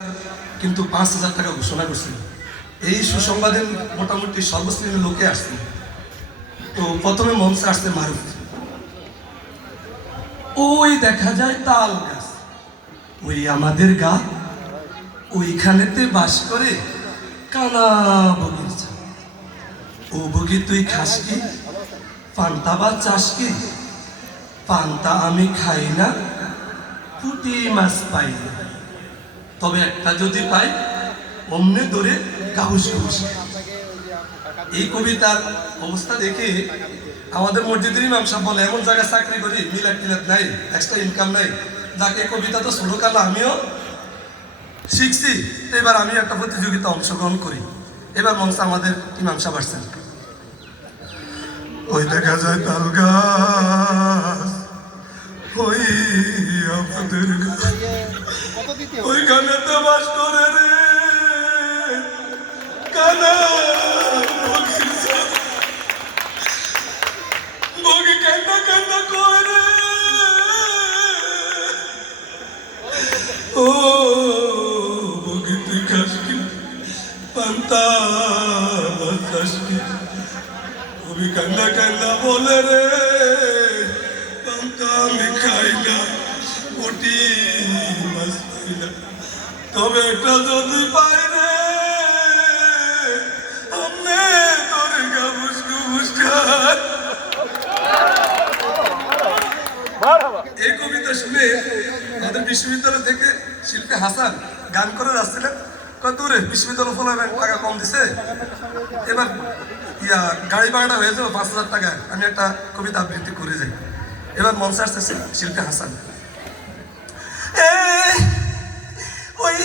কিন্তু ৫,০০০ টাকা ঘোষণা করছিল। এই সুসংবাদে মোটামুটি সর্বশ্রেণীর লোকে আসছে। তো প্রথমে মঞ্চে আসছে মারুফ, ওই দেখা যায় তাল গাছ, ওই আমাদের গা, ওইখানেতে বাস করে কানা বগির চা। ও বগি তুই খাস কি, পান্তা বা চাস কি? পান্তা আমি খাই না, পুঁটি মাছ পাই না, তবে একটা যদি পাই অমনে ধরে কাবুস কাবুস। এই কবিতার অবস্থা দেখে আমাদের মসজিদের ইমাম সাহেব বলে, এমন জায়গায় চাকরি করি, মিলাদ টিলাদ নাই, এক্সট্রা ইনকাম নাই, যাকে কবিতা তো ছোটকালে আমিও শিখছি, এবার আমি একটা প্রতিযোগিতা অংশগ্রহণ করি। এবার মঞ্চে আমাদের ইমাম সাহেব আসছেন। ওই দেখা যায় তাল গাছ, ওই আমাদের ওইখানে তো বাস করে রে কানা বগি, কান্না কান্না করে। ও বগি তুই খাস কি, পান্তা বাস কি? বগি কান্না কান্না বলে রে, পান্তা আমি খাই না, পুঁটি মাছ খাই না, তবে একটা যদি পাই রে আমনে তোরে গাবুস গুবুস খায়। এই কবিতা শুনে আমাদের বিশ্ববিদ্যালয় থেকে শিল্পী হাসান গান করে যাচ্ছিলেন, কত দূরে বিশ্ববিদ্যালয় ফলাবেন, টাকা কম দিছে, এবার গাড়ি ভাড়াটা হয়ে যাবে ৫,০০০ টাকায়, আমি একটা কবিতা আবৃত্তি করে যাই। এবার মঞ্চে আসছে শিল্পী হাসান। ওই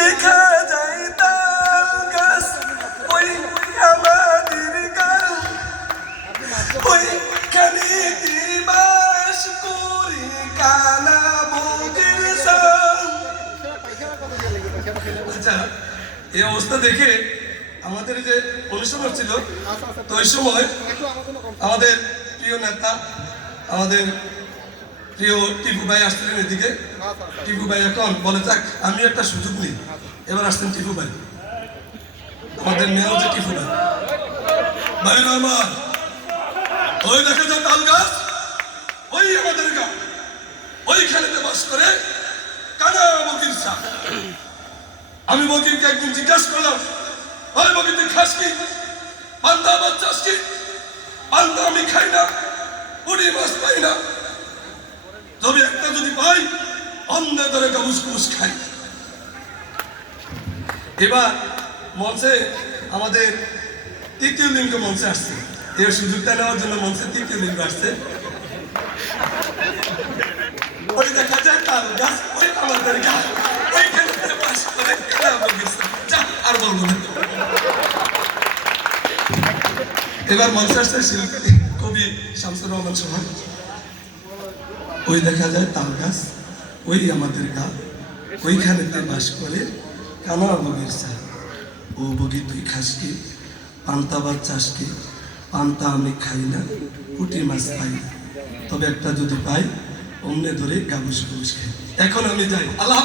দেখা যায় তাল গাছ, ওই আমাদের গান, ওইখানে বাস করি কানা বগির সান। আচ্ছা, এই অবস্থা দেখে আমাদের যে অনুষ্ঠান হচ্ছিল, তো ওই সময় আমাদের প্রিয় নেতা, আমাদের প্রিয় টিপু ভাই আসছিলেন এদিকে। টিপু ভাই এখন বলে যাক আমি একটা সুযোগ নিই, এবার আসছেন টিপু ভাই, আমাদের মেয়ে হচ্ছে টিপু ভাই। ভাইরা আমার, ওই দেখা যায় তাল গাছ, ওই আমাদের গা, ওইখানেতে বাস করে কানা বগির চা। আমি বগিরকে একদিন জিজ্ঞাসা করলাম, ওই বগি তুই খাস কি, পান্তা মাছ চাস কি? পান্তা আমি খাই না, পুঁটি মাছ পাই না, তবে একটা যদি পাই অন্য ধরে কাবুস কুবুস খাই। এবার মঞ্চে আমাদের তৃতীয় লিঙ্গ মঞ্চে আসছে, এর সুযোগটা নেওয়ার জন্য মঞ্চে তৃতীয় লিঙ্গ আসছে। ওই দেখা যায় তাল গাছ, ওই আমাদের গাছ, ওইখানে বাস করে কানা বগির চা। যা আর বলবো না। এবার মঞ্চে আসছে শিল্পী কবি শামসুর রহমান সোহাগ। ওই দেখা যায় তাল গাছ, ওই আমাদের গা, ওইখানেতে বাস করে কানা বগির চা। ও বগি তুই খাস কি, পান্তা বা চাস কি? পান্তা আমি খাই না, পুঁটি মাছ পাই না, তবে একটা যদি পাই অমনে ধরে গাবুস গুবুস খাই। এখন আমি যাই, আল্লাহ।